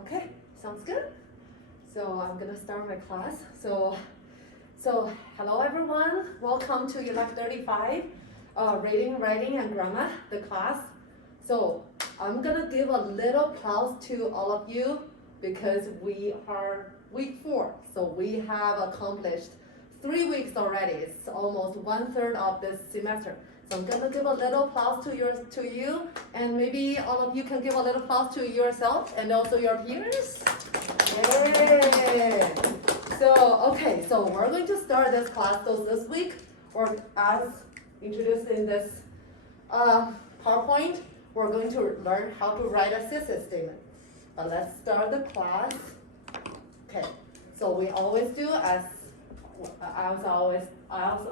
Okay, sounds good. So I'm gonna start my class. Hello everyone. Welcome to Unit 35, Reading, Writing, and Grammar, the class. So I'm gonna give a little applause to all of you because we are week 4. So we have accomplished 3 weeks already. It's almost 1/3 of this semester. So I'm gonna give a little applause to you, and maybe all of you can give a little applause to yourself and also your peers. Yay! So we're going to start this class. So this week, or as introduced in this PowerPoint, we're going to learn how to write a thesis statement. But let's start the class. Okay. So we always do as I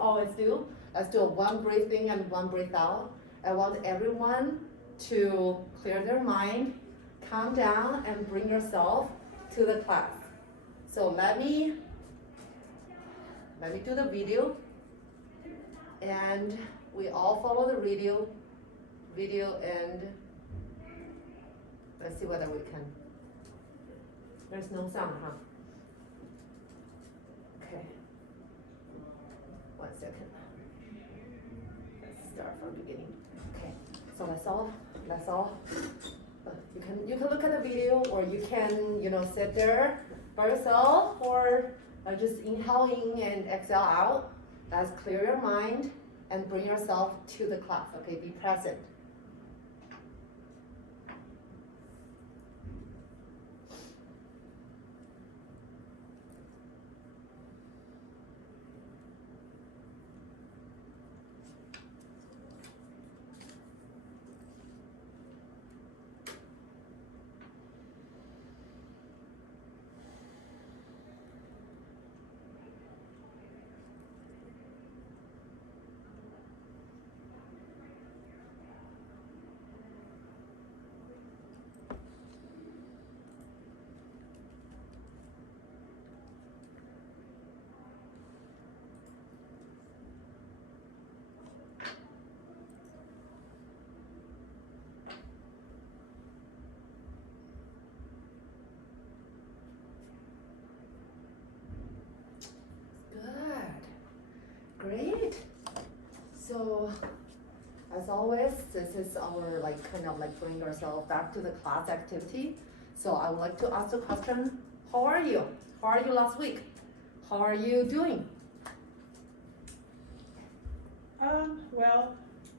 always do. Let's do a one breath in and one breath out. I want everyone to clear their mind, calm down, and bring yourself to the class. So let me do the video, and we all follow the video, and let's see whether we can. There's no sound, huh? Okay. 1 second. Let's start from the beginning. Okay. So let's all. You can look at the video, or you can sit there by yourself, or just inhale in and exhale out. Let's clear your mind and bring yourself to the class. Okay, be present. Great. So, as always, this is our kind of bring yourself back to the class activity. So I would like to ask the question, how are you? How are you last week? How are you doing? Well,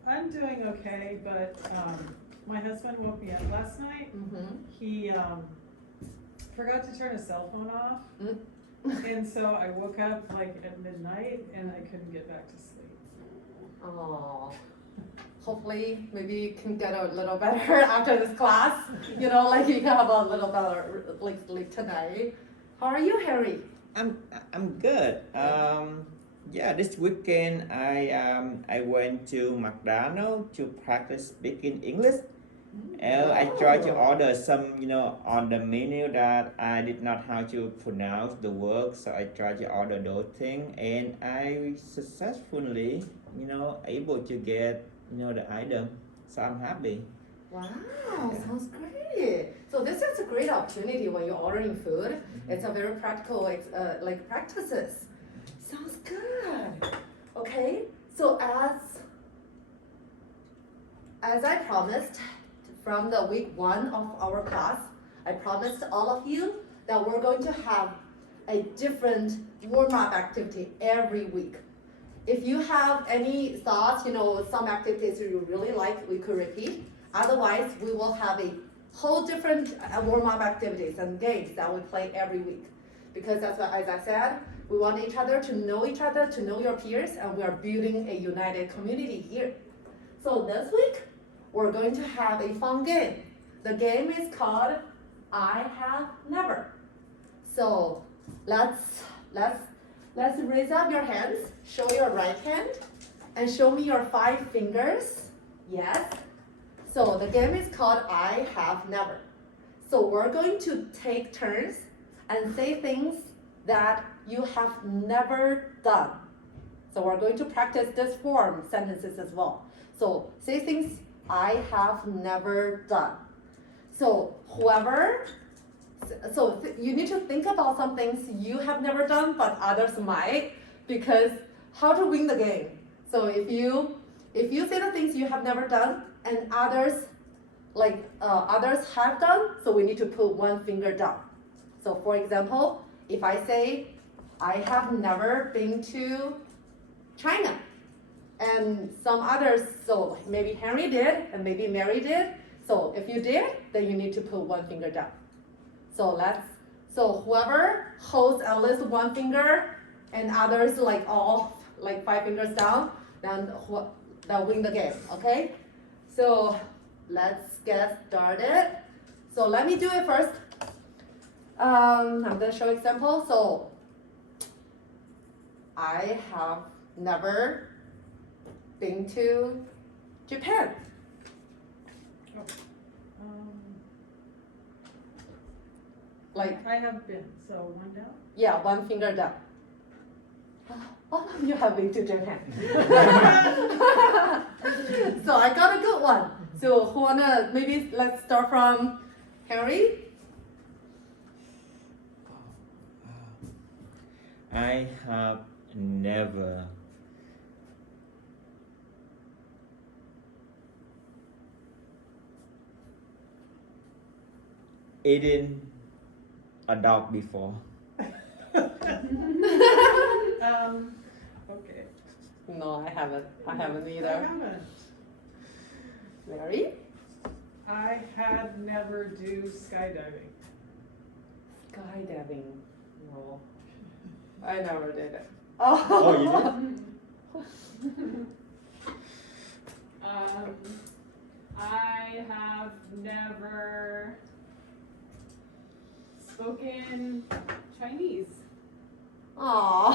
I'm doing okay, but my husband woke me up last night. Mm-hmm. He forgot to turn his cell phone off. Mm. And so I woke up at midnight and I couldn't get back to sleep. Oh, hopefully maybe you can get a little better after this class. You can have a little better like tonight. How are you, Harry? I'm good. Yeah, this weekend I went to McDonald's to practice speaking English. I tried to order some, on the menu that I did not how to pronounce the word, so I tried to order those things, and I successfully, able to get, the item. So I'm happy. Wow, Yeah. sounds great. So this is a great opportunity when you're ordering food. Mm-hmm. It's a very practical, practices. Sounds good. Okay, so as I promised from the week 1 of our class, I promised all of you that we're going to have a different warm-up activity every week. If you have any thoughts, some activities you really like, we could repeat. Otherwise, we will have a whole different warm-up activities and games that we play every week. Because that's what, as I said, we want each other, to know your peers, and we are building a united community here. So this week, we're going to have a fun game. The game is called I Have Never. So let's raise up your hands, show your right hand, and show me your 5 fingers. Yes. So the game is called I Have Never. So we're going to take turns and say things that you have never done. So we're going to practice this form sentences as well. So say things I have never done. So whoever You need to think about some things you have never done, but others might, because how to win the game. So if you say the things you have never done and others others have done, so we need to put one finger down. So for example, if I say I have never been to China, and some others, so maybe Henry did and maybe Mary did. So if you did, then you need to put one finger down. So whoever holds at least one finger and others all 5 fingers down, then they'll win the game, okay? So let's get started. So let me do it first. I'm gonna show example. So I have never been to Japan. I have been, so one down. Yeah, one finger down. All of you have been to Japan. So I got a good one. So who wanna, maybe let's start from Harry. I have never eaten a dog before. Okay. No, I haven't. I haven't I either. haven't. Mary? I had never do skydiving. Skydiving. No. I never did it. Oh, you did? I have never spoken Chinese. Aww.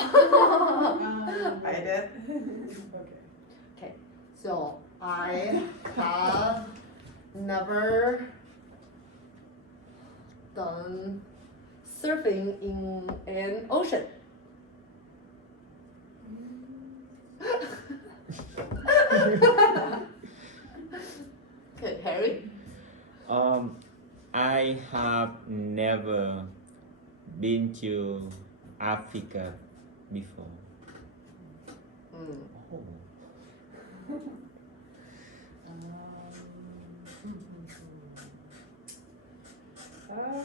I did. Okay. So I have never done surfing in an ocean. Okay, Harry? I have never been to Africa before. Mm. Oh.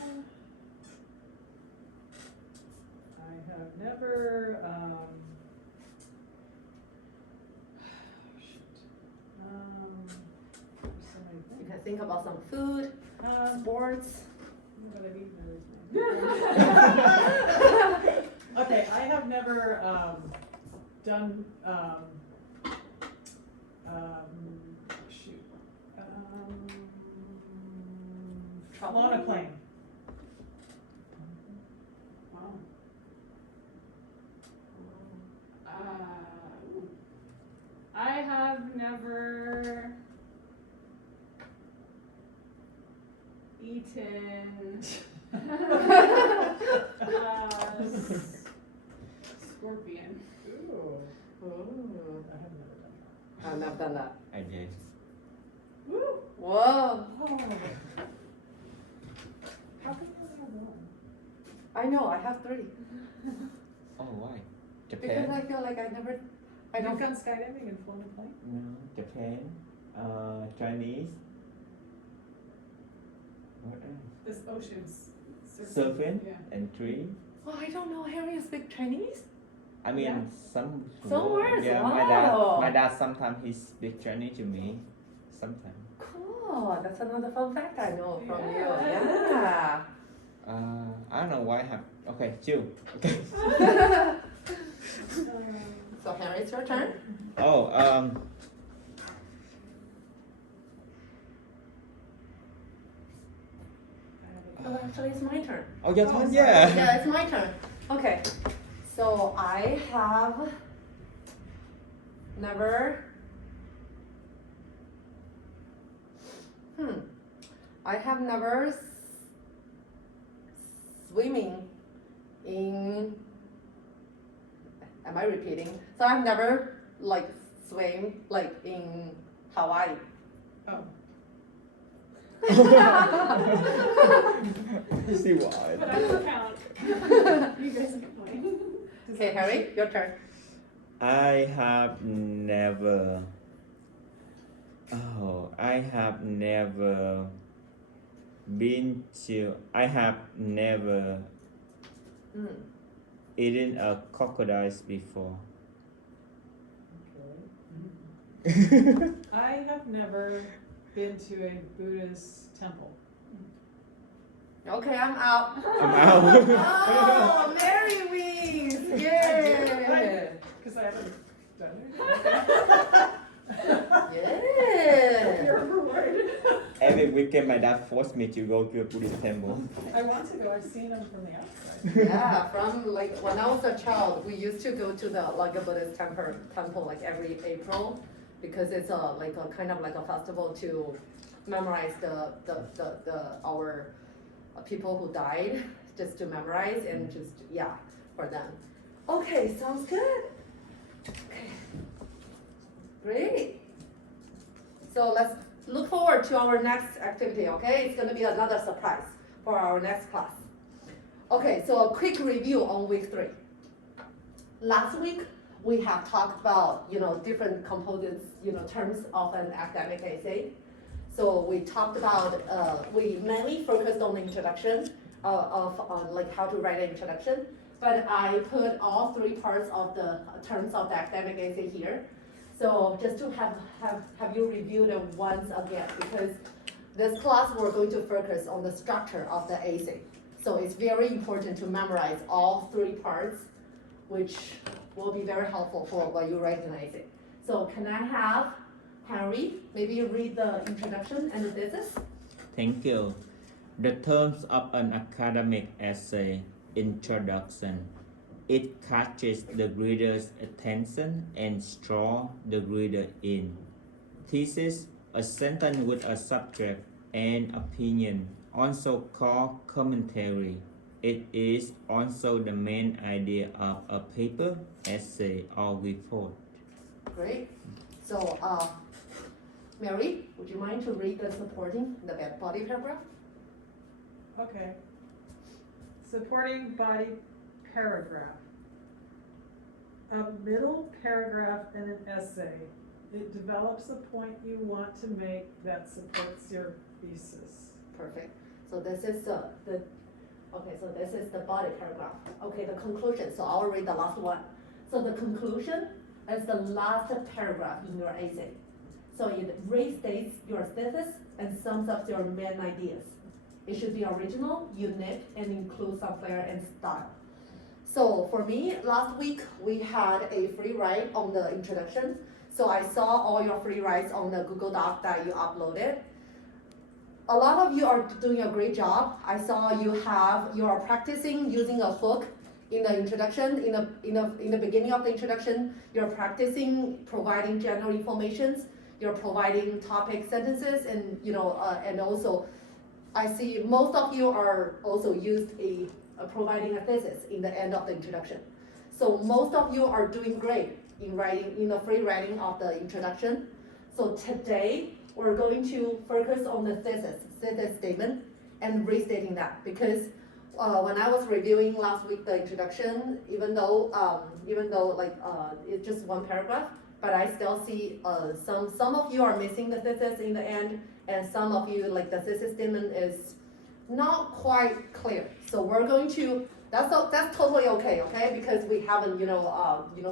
I have never, there's so many You things. can think about some food, sports. But I've eaten Okay, I have never, done, shoot, flown a plane. Wow. I have never eaten scorpion. Ooh, Ooh. I have never done I've never done that. I did. that. Woo! Whoa. Oh. How can you only have one? I know, I have 3. Oh, why? Because Japan? I feel like I You've don't. gone skydiving and flown a plane? No, Japan. Chinese. What else? This ocean's Surfing Yeah. and tree. Oh, I don't know. Harry speak Chinese? I mean, Yeah. some words, Yeah, wow. my dad sometimes he speak Chinese to me. Sometimes. Cool. That's another fun fact I know from you. Yeah. Yeah. I don't know why I have. Okay, chill. Okay. So Harry, it's your turn. Oh, Oh, actually, it's my turn. oh, your Oh, turn. sorry. Yeah. Yeah, it's my turn. Okay. So I have never. I have never swimming in. Am I repeating? So I've never swim in Hawaii. Oh. You see why? But I don't count. You guys can play. Okay, Harry, your turn. I have never. Oh, I have never been to. I have never Mm. eaten a crocodile before. Okay. I have never been to a Buddhist temple. Okay, I'm out. I'm out. Oh, Mary wins! Yeah! Because I haven't done it. Yeah! You're overworried. Every weekend, my dad forced me to go to a Buddhist temple. I want to go, I've seen them from the outside. Yeah, from like when I was a child, we used to go to the like a Buddhist temple like every April because it's a like a kind of like a festival to memorize our people who died, just to memorize and just yeah for them. Okay, sounds good. Okay, great. So let's look forward to our next activity. Okay, it's gonna be another surprise for our next class. Okay, so a quick review on week 3. Last week, we have talked about, different components, terms of an academic essay. So we talked about, we mainly focused on the introduction on like how to write an introduction, but I put all 3 parts of the terms of the academic essay here. So just to have you review them once again, because this class we're going to focus on the structure of the essay. So it's very important to memorize all 3 parts, which will be very helpful for when you write an essay. So can I have Harry, maybe you read the introduction and the thesis? Thank you. The terms of an academic essay: introduction. It catches the reader's attention and draws the reader in. Thesis: a sentence with a subject and opinion, also called commentary. It is also the main idea of a paper, essay, or report. Great. So, Mary, would you mind to read the supporting, the body paragraph? Okay. Supporting body paragraph. A middle paragraph in an essay. It develops a point you want to make that supports your thesis. Perfect. So this is the body paragraph. Okay, the conclusion. So I'll read the last one. So the conclusion is the last paragraph in your essay. So it restates your thesis and sums up your main ideas. It should be original, unique, and include some flair and style. So for me, last week we had a free write on the introduction. So I saw all your free writes on the Google Doc that you uploaded. A lot of you are doing a great job. I saw you are practicing using a hook in the introduction, in the beginning of the introduction. You're practicing providing general informations. You're providing topic sentences, and and also, I see most of you are also used providing a thesis in the end of the introduction. So most of you are doing great in the free writing of the introduction. So today we're going to focus on the thesis statement and restating that, because when I was reviewing last week the introduction, even though it's just 1 paragraph, but I still see some of you are missing the thesis in the end, and some of you like the thesis statement is not quite clear. So we're going to, that's totally okay, because we haven't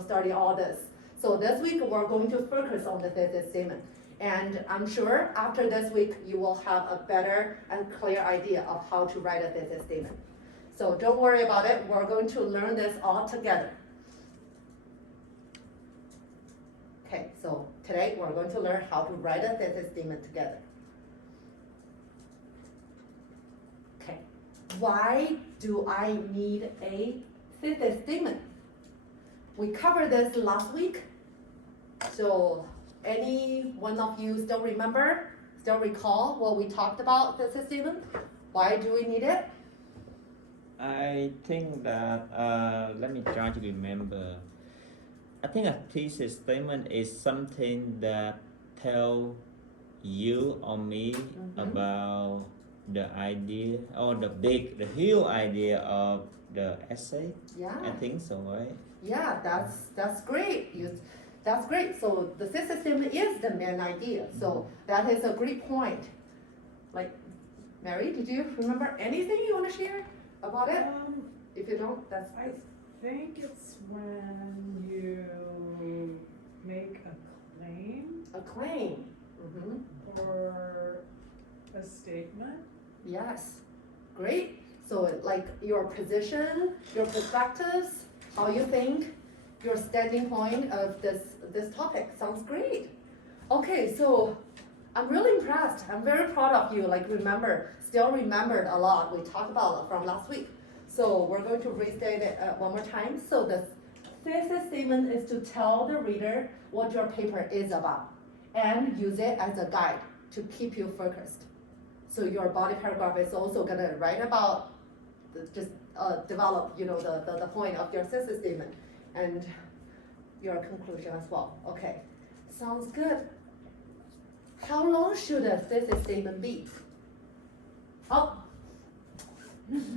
studied all this. So this week we're going to focus on the thesis statement. And I'm sure after this week, you will have a better and clear idea of how to write a thesis statement. So don't worry about it. We're going to learn this all together. Okay, so today we're going to learn how to write a thesis statement together. Okay, why do I need a thesis statement? We covered this last week. So any one of you still recall what we talked about thesis statement? Why do we need it? I think that, let me try to remember. I think a thesis statement is something that tell you or me Mhm. about the idea or the whole idea of the essay. I Yeah, think so, right? yeah, that's great. That's great. So the system is the main idea. So that is a great point. Like, Mary, did you remember anything you want to share about it? If you don't, that's I think it's when you make a claim a claim. Mm-hmm. or a statement. Yes, great. So like your position, your perspectives, how you think, your standing point of this topic sounds great. Okay, so I'm really impressed. I'm very proud of you. Like still remembered a lot we talked about from last week. So we're going to restate it one more time. So the thesis statement is to tell the reader what your paper is about and use it as a guide to keep you focused. So your body paragraph is also gonna write about develop the point of your thesis statement and your conclusion as well. Okay, sounds good. How long should a thesis statement be? Oh,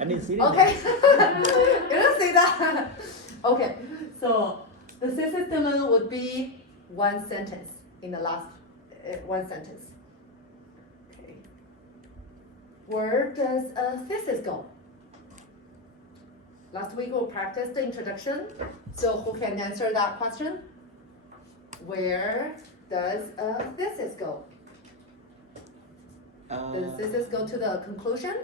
I didn't see that. okay. You didn't see that. Okay, so the thesis statement would be one sentence in the last one sentence. Okay. Where does a thesis go? Last week we practiced the introduction. So who can answer that question? Where does a thesis go? Does thesis go to the conclusion?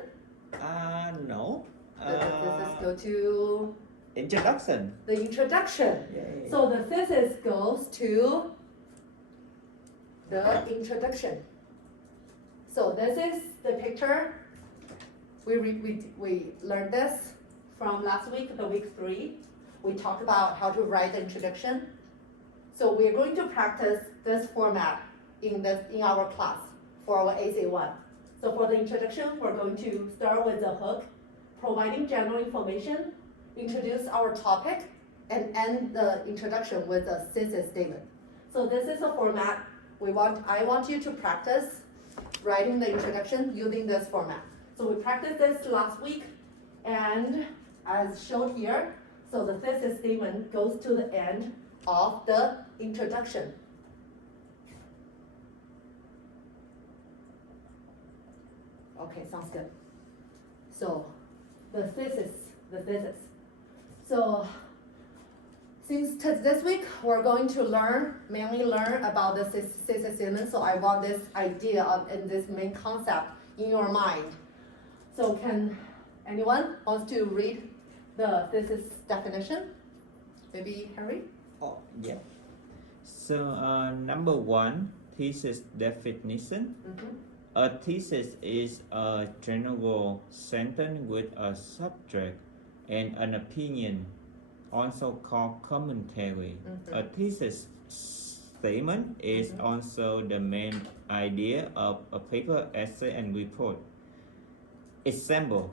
No. Does the thesis go to Introduction. the introduction? Yay. So the thesis goes to the introduction. So this is the picture. We learned this from last week, the week 3. We talked about how to write the introduction. So we're going to practice this format in our class for our AC1. So for the introduction, we're going to start with the hook, providing general information, introduce our topic, and end the introduction with a thesis statement. So this is a format I want you to practice writing the introduction using this format. So we practiced this last week, and as shown here, so the thesis statement goes to the end of the introduction. Okay, sounds good. So the thesis. So since this week we're going to mainly learn about the thesis statement, so I want this idea and this main concept in your mind. So can anyone wants to read the thesis definition? Maybe Harry? Oh, yeah. So, number 1, thesis definition. Mm-hmm. A thesis is a general sentence with a subject and an opinion, also called commentary. Mm-hmm. A thesis statement is also the main idea of a paper, essay, and report. Example,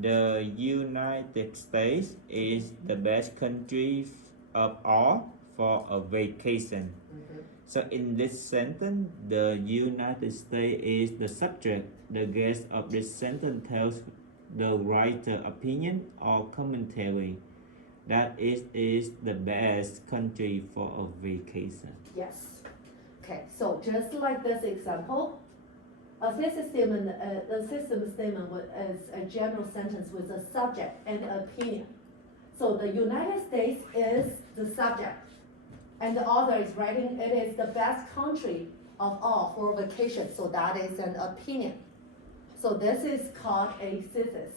the United States is the best country of all for a vacation. So in this sentence, the United States is the subject. The guest of this sentence tells the writer opinion or commentary that it is the best country for a vacation. Yes. Okay, so just like this example, a thesis statement, the system statement is a general sentence with a subject and opinion. So the United States is the subject, and the author is writing it is the best country of all for vacation. So that is an opinion. So this is called a thesis.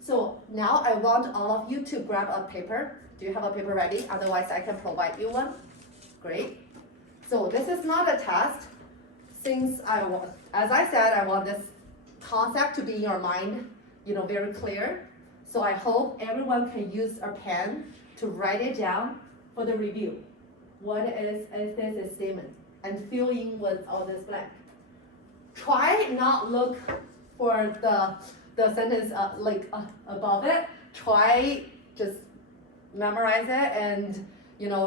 So now I want all of you to grab a paper. Do you have a paper ready? Otherwise I can provide you one. Great. So this is not a test. Since as I said, I want this concept to be in your mind, very clear. So I hope everyone can use a pen to write it down for the review. What is a thesis statement? And fill in with all this blank. Try not look for the sentence above it. Try just memorize it and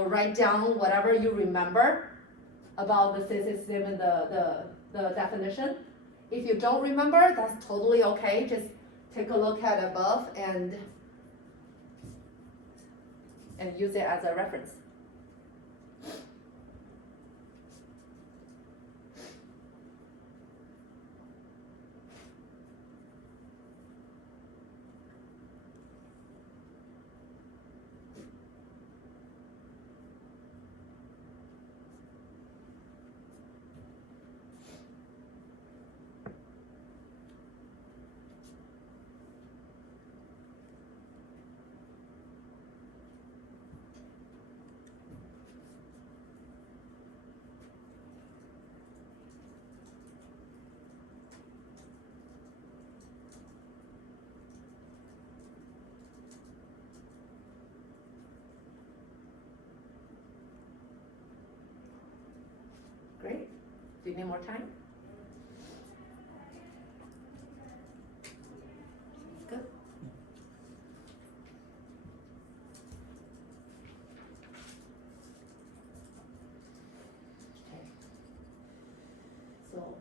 write down whatever you remember about the thesis statement, the definition. If you don't remember, that's totally okay. Just take a look at above and use it as a reference. Great. Do you need more time? Good. Okay. So